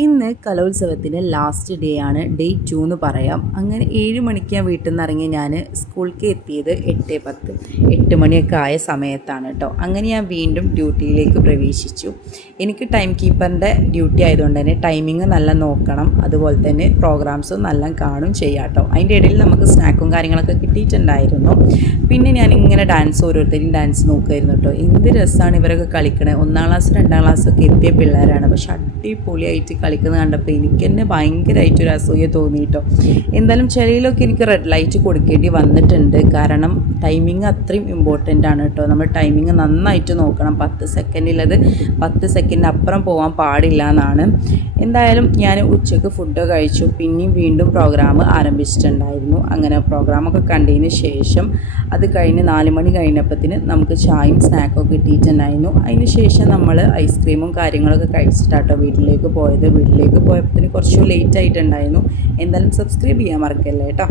ഇന്ന് കലോത്സവത്തിൻ്റെ last day ആണ്, day 2 എന്ന് പറയാം. അങ്ങനെ 7 മണിക്ക് ഞാൻ വീട്ടിൽ നിന്ന് ഇറങ്ങി ഞാൻ സ്കൂളിലേക്ക് എത്തിയത് 8:10, 8 മണിയൊക്കെ ആയ സമയത്താണ് കേട്ടോ. അങ്ങനെ ഞാൻ വീണ്ടും ഡ്യൂട്ടിയിലേക്ക് പ്രവേശിച്ചു. എനിക്ക് ടൈം കീപ്പറിൻ്റെ ഡ്യൂട്ടി ആയതുകൊണ്ട് തന്നെ ടൈമിങ് നല്ല നോക്കണം, അതുപോലെ തന്നെ പ്രോഗ്രാംസും നല്ല കാണും ചെയ്യാം കേട്ടോ. അതിൻ്റെ ഇടയിൽ നമുക്ക് സ്നാക്കും കാര്യങ്ങളൊക്കെ കിട്ടിയിട്ടുണ്ടായിരുന്നു. പിന്നെ ഞാനിങ്ങനെ ഓരോരുത്തരും ഡാൻസ് നോക്കുമായിരുന്നു കേട്ടോ. എന്ത് രസമാണ് ഇവരൊക്കെ കളിക്കണേ. 1ാം ക്ലാസ് 2ാം ക്ലാസ്സൊക്കെ എത്തിയ പിള്ളേരാണ്, പക്ഷെ അടിപൊളിയായിട്ട് കളിക്കുന്നത് കണ്ടപ്പോൾ എനിക്ക് തന്നെ ഭയങ്കരമായിട്ടൊരു അസൂയ തോന്നി കേട്ടോ. എന്തായാലും ചിലയിലൊക്കെ എനിക്ക് റെഡ് ലൈറ്റ് കൊടുക്കേണ്ടി വന്നിട്ടുണ്ട്, കാരണം ടൈമിങ് അത്രയും ഇമ്പോർട്ടൻ്റ് ആണ് കേട്ടോ. നമ്മൾ ടൈമിങ് നന്നായിട്ട് നോക്കണം. 10 സെക്കൻഡിലത് 10 സെക്കൻഡ് അപ്പുറം പോകാൻ പാടില്ല എന്നാണ്. എന്തായാലും ഞാൻ ഉച്ചയ്ക്ക് ഫുഡ് കഴിച്ചു. പിന്നെയും വീണ്ടും പ്രോഗ്രാം ആരംഭിച്ചിട്ടുണ്ടായിരുന്നു. അങ്ങനെ പ്രോഗ്രാമൊക്കെ കണ്ടതിന് ശേഷം അത് കഴിഞ്ഞ് 4 മണി കഴിഞ്ഞപ്പോഴത്തേന് നമുക്ക് ചായയും സ്നാക്കൊക്കെ കിട്ടിയിട്ടുണ്ടായിരുന്നു. അതിന് ശേഷം നമ്മൾ ഐസ്ക്രീമും കാര്യങ്ങളൊക്കെ കഴിച്ചിട്ടാട്ടോ വീട്ടിലേക്ക് പോയത്. വീട്ടിലേക്ക് പോയപ്പോഴത്തേന് കുറച്ച് ലേറ്റ് ആയിട്ടുണ്ടായിരുന്നു. എന്തായാലും സബ്സ്ക്രൈബ് ചെയ്യാൻ മറക്കല്ലേ കേട്ടോ.